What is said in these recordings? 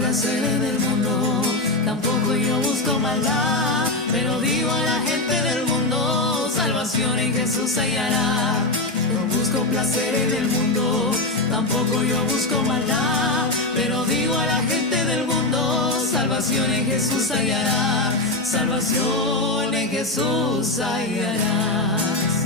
placeres del mundo, tampoco yo busco maldad, pero digo a la gente del mundo, salvación en Jesús hallará. No busco placeres del mundo, tampoco yo busco maldad, pero digo a la gente del mundo, salvación en Jesús hallará, salvación en Jesús hallarás.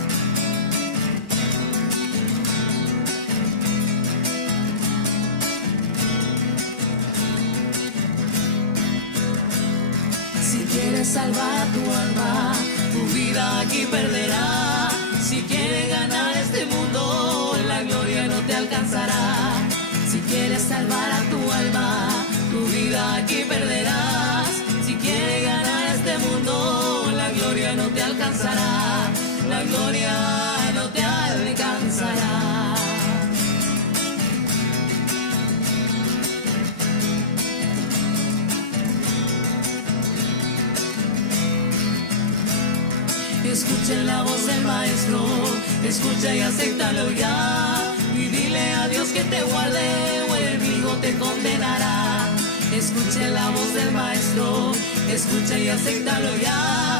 Si quieres salvar tu alma, tu vida aquí perderá. Si quieres ganar este mundo, la gloria no te alcanzará. Si quieres salvar a tu alma, tu vida aquí perderás. Si quieres ganar este mundo, la gloria no te alcanzará. La gloria no te alcanzará. Escucha la voz del Maestro, escucha y acéptalo ya. Y dile a Dios que te guarde o el enemigo te condenará. Escucha la voz del Maestro, escucha y acéptalo ya.